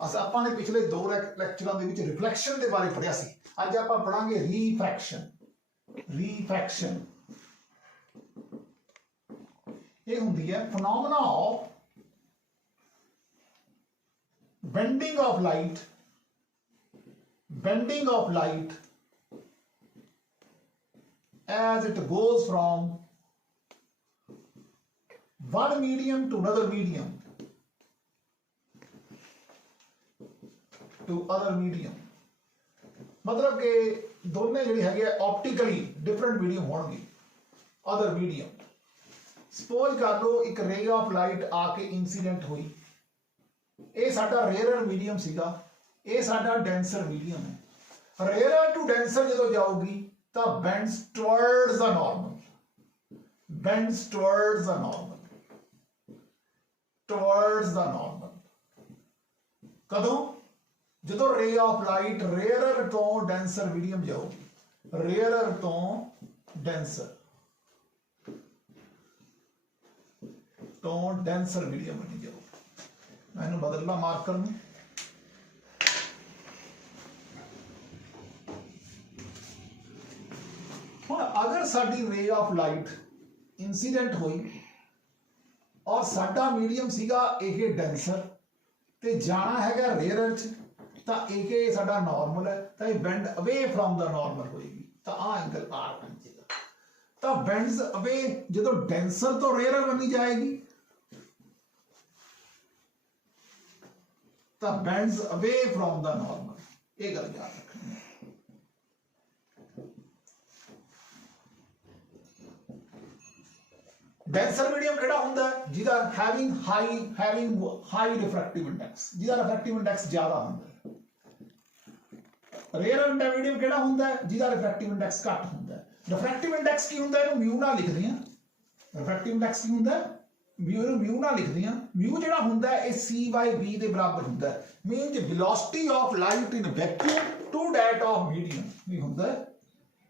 अस आपने पिछले 2 लैक्चरां दे विच रिफ्लैक्शन के बारे पढ़िया सी। अज आपां पढ़ांगे रीफ्रैक्शन। रीफ्रैक्शन ये हुंदी है phenomena of bending of light as it goes from one medium to another medium to other medium। मतलब कि दोनों जिहड़ी हैगी ऑप्टिकली डिफरेंट मीडियम होणगे अदर मीडियम। सपोज कर लो एक रे ऑफ लाइट आके इंसीडेंट हुई, ये साडा रेयर मीडियम सीगा, ये साडा डेंसर मीडियम है। रेयर टू डेंसर जो जाऊगी तो bends towards the normal, bends towards the normal, towards the normal. कदों जो रे ऑफ लाइट रेयर तो डेंसर मीडियम जाऊगी, रेयर तो डेंसर मीडियम बनी जाऊगी। मैं बदलना मार्कर में। हुण अगर साडी रे ऑफ लाइट इंसीडेंट हुई और साडा मीडियम सीगा ये डेंसर ते जाना हैगा रेयर च, तो ये साडा नॉर्मल है, तो ये bend away from the normal होएगी, तो आ एंगल आर बन जाएगा। तो बेंड्स अवे जो डेंसर तो रेयर बनी जाएगी, तो bends away from the normal. ये गल याद रखनी है। डेंसर मीडियम केड़ा हुंदा है जिहदा हैविंग हाई रिफ्रैक्टिव इंडेक्स, जिहदा रिफ्रैक्टिव इंडेक्स ज्यादा हुंदा है। रेयर मीडियम केड़ा हुंदा है जिहदा रिफ्रैक्टिव इंडेक्स घट हुंदा है। रिफ्रैक्टिव इंडेक्स की हुंदा है, इहनूं म्यू नाल लिखदे हां। रिफ्रैक्टिव इंडेक्स की हुंदा है, म्यू ना लिखते हैं। म्यू जो होंगे है C/B के बराबर होंगे, mean velocity of light in vacuum to that of medium. ये होंगे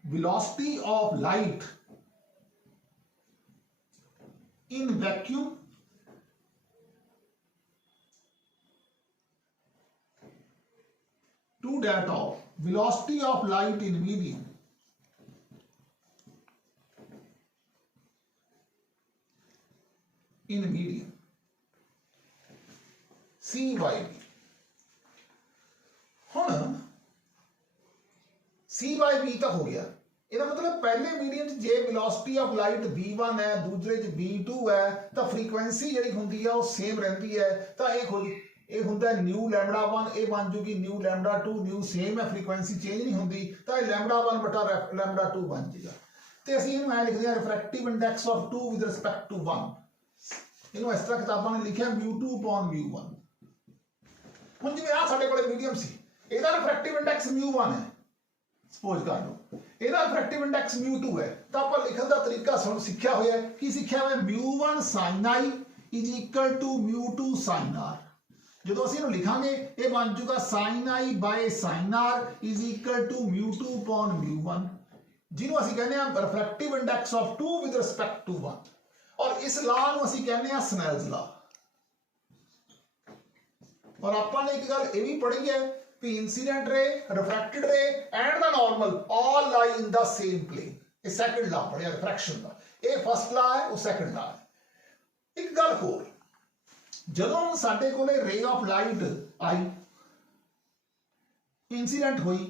velocity of light in vacuum to that of velocity of light in medium in medium C/B। हुण C/B तो हो गया, ਇਹਦਾ मतलब पहले medium J velocity of light v1 है, दूसरे च v2 है, तो फ्रीक्वेंसी जिहड़ी हुंदी है वो सेम रहती है। तो ये हुंदा न्यू λ1, ये बन जूगी न्यू λ2, न्यू सेम है, फ्रीक्वेंसी चेंज नहीं हुंदी, तो λ1 बटा λ2 बन जाएगा। तो असीं इहनूं ऐ लिखदे हां refractive index of 2 with respect to 1। इन्हों इस तरह किताबों ने लिखा μ2 upon μ1। हुण जिवें आ साडे कोले मीडियम सी, इहदा रिफ्रैक्टिव इंडेक्स μ1 है, सपोज कर लो इहदा रिफ्रैक्टिव इंडेक्स μ2 है, तो आपां लिखण दा तरीका सीखिया होया है। की सीखिया होया? μ1 sin i is equal to μ2 sin r। जो असीं इहनूं लिखांगे ये बन जूगा sin i by sin r is equal to μ2 upon μ1, जिन्हों असीं कहने आ refractive index of 2 with respect to 1। और इस लॉ नूं असीं कहने आ स्नेल्स लॉ। और आपने एक गल ये भी पढ़ी है कि incident ray, refracted ray and the normal all lie in the same plane. ये सेकंड लॉ पढ़िया रिफ्रैक्शन का, ये फर्स्ट लॉ है, वो सेकंड लॉ है। एक गल होर, जदों साडे कोले रे ऑफ लाइट आई इंसीडेंट हुई,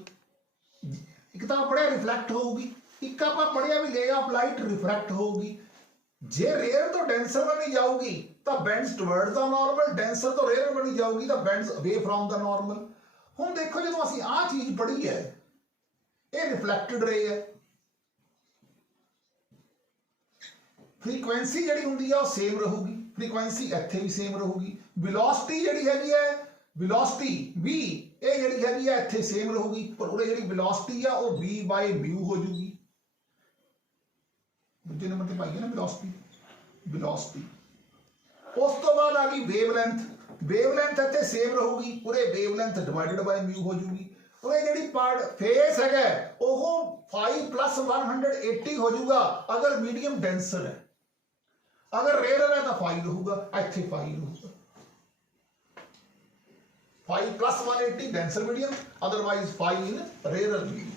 एक तो पढ़िया रिफ्लैक्ट होगी, एक आपां पढ़िया भी रे ऑफ लाइट रिफ्रैक्ट होगी। जे रेयर तो डेंसर बनी जाऊगी तो bends towards the normal, denser तो रेयर बनी जाऊगी तो bends away from the normal. हुण देखो जो असीं आ चीज पढ़ी है, ये रिफ्लैक्टेड रे है, फ्रीक्वेंसी जिहड़ी हुंदी है वो सेम रहूगी, फ्रीक्वेंसी इत्थे भी सेम रहूगी। वेलोसिटी जिहड़ी हैगी है, वेलोसिटी v ये जिहड़ी हैगी है इत्थे सेम रहूगी, पर उहदे जिहड़ी वेलोसिटी है वो v/μ हो जूगी। दूजे नंबर पर पाई है ना वेलोसिटी। उस तो बाद आ गई वेवलेंथ। वेवलेंथ इत्थे सेम रहूगी, पूरे वेवलेंथ डिवाइडेड बाय म्यू हो जूगी। उहदे जिहड़ी पार्ट फेस है वो 5 + 180 हो जूगा अगर मीडियम डेंसर है, अगर रेयर है तो 5 रहूगा, इत्थे 5 रहूगा। phi plus 180 denser medium, otherwise phi in rarer medium.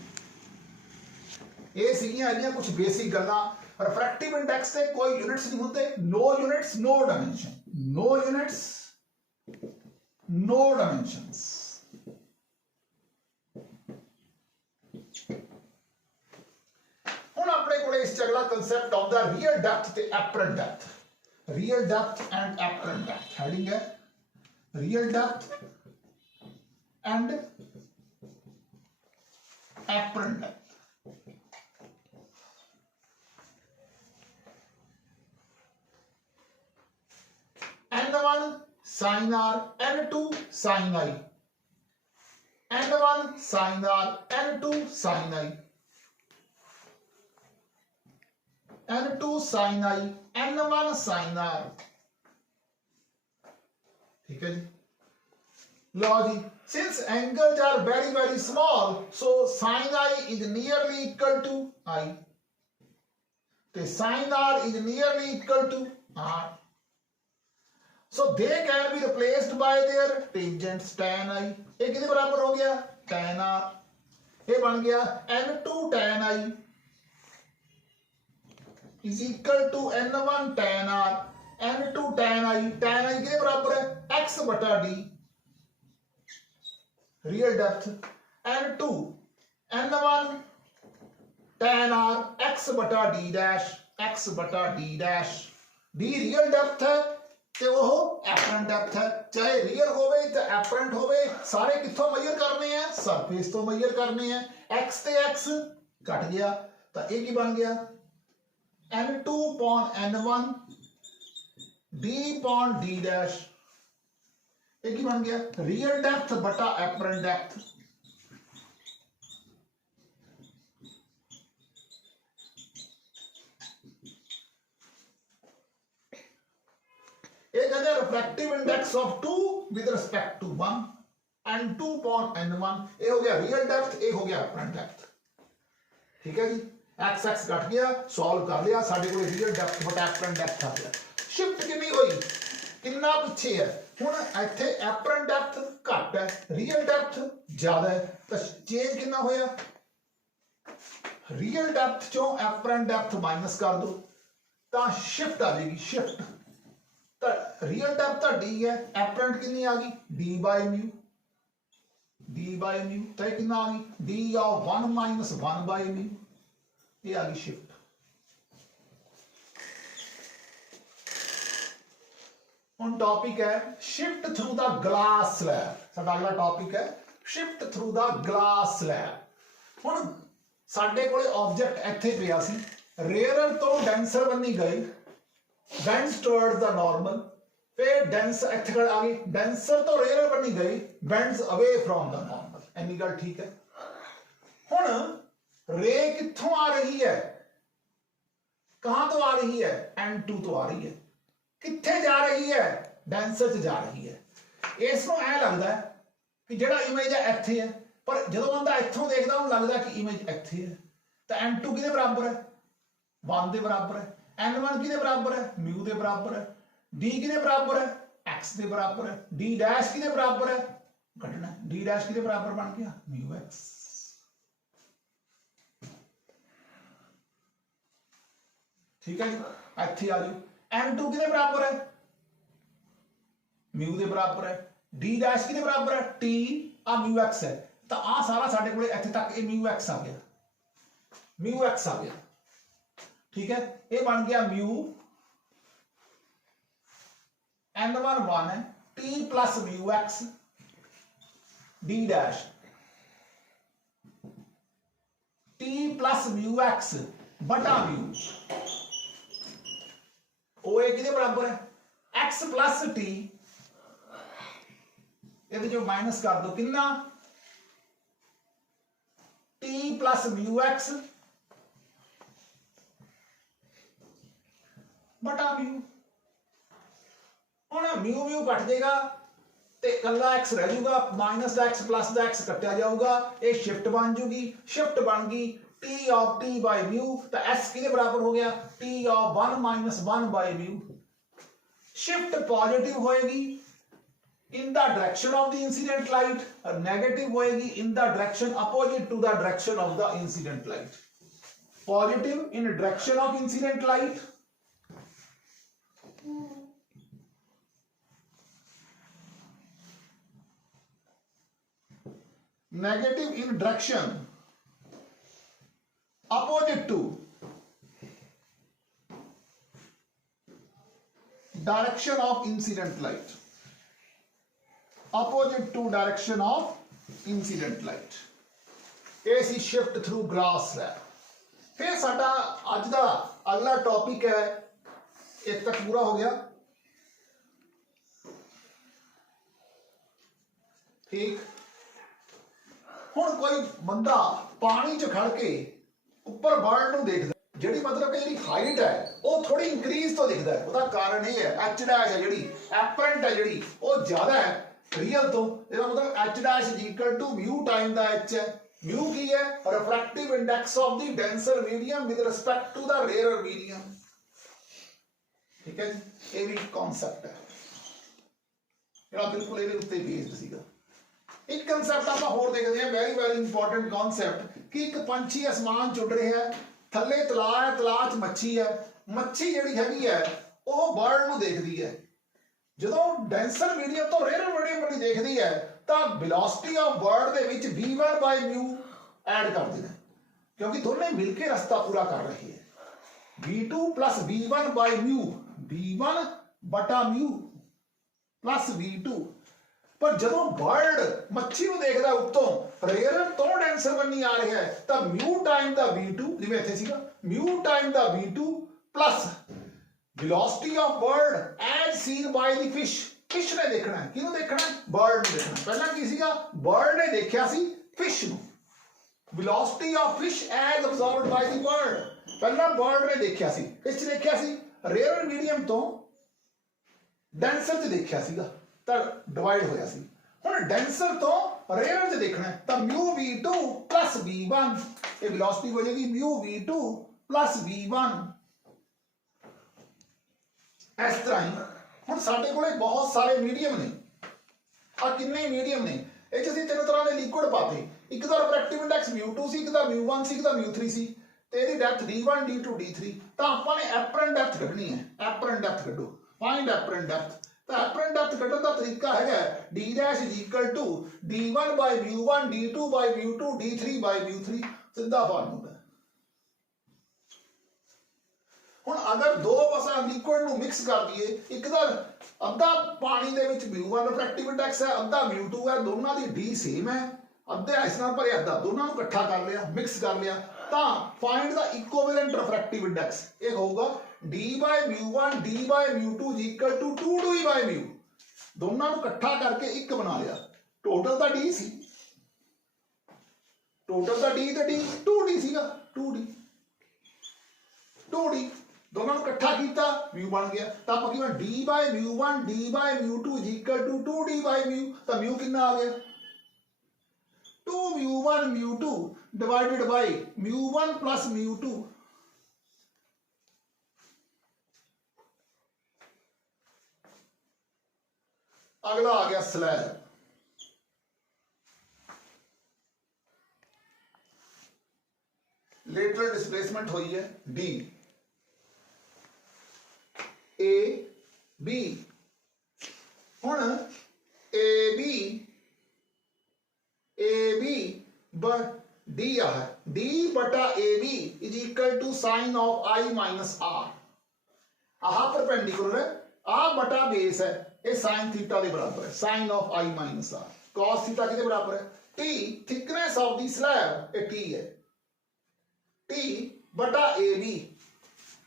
ये सीगियां इन्हीं कुछ बेसिक गल्लां. रिफ्रैक्टिव इंडेक्स से कोई यूनिट्स नहीं होते. No units no dimension. No units no dimensions. हुण अपने कोले इस अगला कंसेप्ट आउंदा रियल डेप्थ ते apparent depth. Real depth and apparent depth. Heading है real depth and apparent depth. n1 sin r, n2 sin I, n1 sin r, n2 sin I, n2 sin I, n1 sin r. ठीक है जी. लो जी, since angles are very very small, so sin I is nearly equal to I. तो sin r is nearly equal to r. So they can be replaced by their tangents tan I. ये कितने बराबर हो गया? tan r. ये बन गया n2 tan I is equal to n1 tan r. n2 tan I. tan I कितने बराबर है? x बटा d. Real depth n2 n1 tan r x बटा d डैश. x बटा d dash. d real depth है ते वो apparent depth है. चाहे रियल होवे ते एपरेंट होवे, सारे कित्थों मेजर करने हैं? सरफेस तो मेजर करने हैं. x ते x कट गया तो ये की बन गया n2 upon n1 d upon d dash. ये की बन गया रियल डेप्थ बटा एपरेंट डेप्थ. एक है refractive index of 2 with respect to 1 and 2 upon n1. ये हो गया रियल डेप्थ, ये हो गया एपरेंट डेप्थ. ठीक है जी. एक्स एक्स कट गया, सॉल्व कर लिया, साडे कोल रियल डेप्थ बटा एपरेंट डेप्थ आ गया. शिफ्ट कितनी हुई? कितना पीछे है? हुण इत्थे एपरेंट डेप्थ घट है, रियल डेप्थ ज्यादा है, तो चेंज कितना होया? रियल डेप्थ चों एपरेंट डेप्थ माइनस कर दो तो शिफ्ट आ जाएगी. शिफ्ट तो रियल डेप्थ तो डी है, एपरेंट कितनी आ गई? D by mu. D by mu तो ये कितना आ गई? D of 1 minus 1 by mu. ये आ गई शिफ्ट. हुण टॉपिक है shift through the glass slab. साडा अगला टॉपिक है shift through the glass slab. हुण साडे कोले ऑब्जेक्ट इत्थे पिया सी, रेयरर तो डेंसर बनी गई, बेंड्स टुवर्ड्स द नॉर्मल. फिर डेंस इत्थे आ गई, डेंसर तो रेयर बनी गई, bends away from the normal. इन्नी गल ठीक है. हुण रे कित्थों आ रही है? कहां तो आ रही है? n2 तो आ रही है. कित्थे जा रही है? डेंसर च जा रही है. इसनों ऐ लगदा है कि जेड़ा इमेज है इत्थे है, पर जदों बंदा इत्थों देखदा उन्हें लगदा कि इमेज इत्थे है. तो n2 किहदे बराबर है? 1 दे बराबर है. n1 किहदे बराबर है? म्यू दे बराबर है. d किहदे बराबर है? x दे बराबर है. d डैश किहदे बराबर है? घटना. d डैश किहदे बराबर बन गया? Mu x. ठीक है जी. इत्थे आ जाओ. n2 किहदे बराबर है? म्यू दे बराबर है. d डैश किहदे बराबर है? t आ म्यू x है. तो आ सारा साडे कोले इत्थे तक ये म्यू x आ गया. म्यू x आ गया. ठीक है. ये बन गया म्यू n1 1 है, t plus mu x d dash t plus mu x बटा म्यू. ओ ए किहदे बराबर है? x plus t. ये जो माइनस कर दो कितना? t प्लस म्यू x बटा म्यू. हुण म्यू म्यू कट जाएगा ते कल्ला x रह जाऊगा, माइनस दा x प्लस दा x कट्टिया जाऊगा. ये शिफ्ट बन जूगी. शिफ्ट बन गई t of t by mu. तो s किहदे बराबर हो गया? t of 1 minus 1 by mu. Shift positive होएगी in the direction of the incident light, और नेगेटिव होएगी in the direction opposite to the direction of the incident light. Positive in direction of incident light, negative in direction opposite to direction of incident light, opposite to direction of incident light. ये see shift through glass slab. फिर साडा अज दा अगला topic है, एक तक पूरा हो गया, ठीक। हुण कोई बंदा पानी च खड़ के उपर बर्ड नूं देखदा, ਜਿਹੜੀ मतलब कि हाइट है वो थोड़ी इंक्रीज तो दिखता है, उसका कारण ये है एच डैश है जी एपरेंट है जी वो ज्यादा है रियल तो, इसका मतलब H dash is equal to mu time the H है। म्यू की है refractive index of the denser medium with respect to the rare medium, ठीक है जी। ये भी कॉन्सेप्ट है ਜਿਹੜਾ बिल्कुल ਇਹਦੇ ਉੱਤੇ बेस्ड ਸੀਗਾ। एक कंसेप्ट आप होर देखते हैं, वेरी वेरी इंपॉर्टेंट कॉन्सेप्ट, कि एक पंछी आसमान च उड़ रहा है, थले तला है, तला च मच्छी है, मच्छी जिहड़ी हैगी है वो बर्ड नूं देखदी है, ਜਦੋਂ ਡੈਂਸਰ ਮੀਡੀਅਮ ਤੋਂ ਰੇਅਰ ਮੀਡੀਅਮ ਨੂੰ ਦੇਖਦੀ ਹੈ ਤਾਂ ਵੈਲੋਸਿਟੀ ਆਫ ਬਰਡ ਦੇ ਵਿੱਚ v1 ਬਾਈ μ ਐਡ ਕਰ ਦੇਣਾ, ਕਿਉਂਕਿ ਦੋਨੇ ਮਿਲ ਕੇ ਰਸਤਾ ਪੂਰਾ ਕਰ ਰਹੇ ਹੈ। v2 plus v1 ਬਾਈ μ, v1 ਬਟਾ μ plus v2। पर जो बर्ड मच्छी को देखता उत्तों रेयर तो डेंसर बनी आ रहा है, तो म्यू टाइम द v2 जिवें इत्थे सीगा mu time the v2 plus velocity of bird as seen by the fish. Fish ने देखना है, किहनूं देखना है, बर्ड ने देखना। पहला की सीगा, बर्ड ने देखा सी फिश नूं, velocity of fish as absorbed by the bird. पहला बर्ड ने देखा सी, किस च देखा सी, रेयर मीडियम तो डेंसर च देखा सीगा, डिवाइड होया सी। हुण डेंसर तो रेयर च देखना है, तो म्यू v2 प्लस v1, ये वेलोसिटी हो जाएगी म्यू v2 प्लस v1। इस तरह ही हुण साडे कोले बहुत सारे मीडियम ने, आ किन्ने मीडियम ने, ਇਹ 'ਚ ਅਸੀਂ ਤਿੰਨ ਤਰ੍ਹਾਂ ਦੇ ਲਿਕੁਇਡ ਪਾਤੇ, ਇੱਕ ਦਾ ਰਿਫਰੈਕਟਿਵ ਇੰਡੈਕਸ μ2 ਸੀ, ਇੱਕ ਦਾ μ1 ਸੀ, ਇੱਕ ਦਾ μ3 ਸੀ, ਤੇ ਇਹਦੀ ਡੈਪਥ d1 d2 d3। ਤਾਂ ਆਪਾਂ ਨੇ ਐਪਰੈਂਟ ਡੈਪਥ ਕੱਢਣੀ ਹੈ, ਐਪਰੈਂਟ ਡੈਪਥ ਕੱਢੋ, फाइंड एपरेंट डेप्थ। तो एपरेंट डेप्थ कढ़न का तरीका है d dash is equal to d1 by μ1 d2 by μ2 d3 by μ3, सीधा फार्मूला। हुण अगर दो बसा लिक्विड नूं मिक्स कर दिए, एक दा अद्धा पानी दे विच μ1 रिफ्रैक्टिव इंडेक्स है, अद्धा μ2 है, दोनों दी d सेम है, अद्धे इस नाल भरे अद्धा, दोनों नूं इकट्ठा कर लिया, मिक्स कर लिया, तो find the equivalent refractive index. ये होगा d by μ1 d by μ2 is equal to 2d by μ, दोनों को इकट्ठा करके एक बना लिया। टोटल तो d सी, टोटल तो d ते d 2d सीगा, 2d दोनों को इकट्ठा किया, μ बन गया। तो आप की d by μ1 d by μ2 is equal to 2d by μ, तो μ कितना आ गया 2μ1 μ2 डिवाइडेड बाय μ1 प्लस μ2। अगला आ गया स्लैब, लेटरल डिस्प्लेसमेंट हुई है d a b। हुण a b d आ है, d बटा a b is equal to sine of i minus r। आह परपेंडिकुलर है, आ बटा बेस है, ये साइन थीटा के बराबर है, sine of i minus r। Cos theta किसके बराबर है, t thickness of the slab ये t है, t बटा ए बी,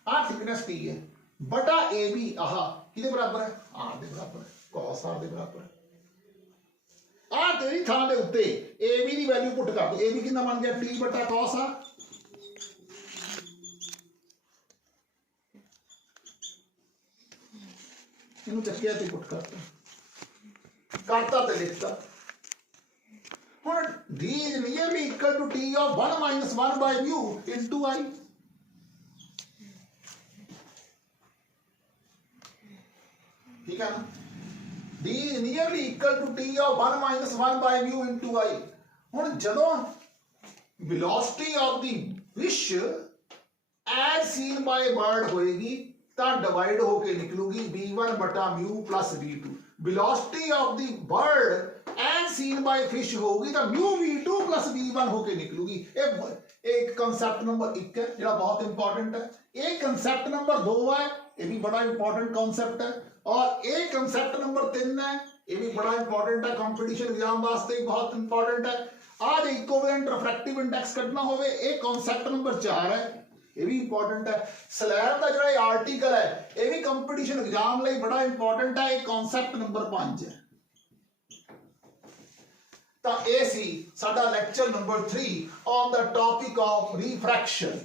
आ थिकनेस t है, बटा ए बी आह किसके बराबर है, r के बराबर है, कॉस r के बराबर है। आ तेरी थां दे उत्ते ए बी की वैल्यू पुट कर दो, ए बी कितना बन गया t बटा कॉस r। इनू चक्किया ते पुट करता ते लिखता। हुण d is nearly equal to t of 1 minus 1 by mu into i। ठीक है ना, d nearly equal to t of 1 minus 1 by mu into I। ਹੁਣ ਜਦੋਂ velocity of the fish as seen by bird ਹੋਏਗੀ ਤਾਂ divide ਹੋ ਕੇ ਨਿਕਲੂਗੀ v1 ਬਟਾ mu plus v2। velocity of the bird as seen by fish ਹੋਊਗੀ ਤਾਂ mu v2 plus v1 ਹੋ ਕੇ ਨਿਕਲੂਗੀ। ਇਹ concept number 1 ਹੈ ਜਿਹੜਾ ਬਹੁਤ ਇੰਪੋਰਟੈਂਟ ਹੈ। ਇਹ ਕਨਸੈਪਟ ਨੰਬਰ 2 ਹੈ, ਇਹ ਵੀ ਬੜਾ ਇੰਪੋਰਟੈਂਟ ਕਨਸੈਪਟ ਹੈ। और एक कंसेप्ट नंबर 3 है, ये भी बड़ा इंपॉर्टेंट है, कंपटीशन एग्जाम वास्ते बहुत इंपॉर्टेंट है। आज इक्विवेलेंट रिफ्रैक्टिव इंडेक्स कटना होवे, एक कंसेप्ट नंबर 4 है, ये भी इंपॉर्टेंट है। स्लैब का जो आर्टिकल है ये भी कंपटीशन एग्जाम लिए बड़ा इंपॉर्टेंट है, एक कंसेप्ट नंबर 5 है। तो ये सी साडा lecture number 3 on the topic of refraction.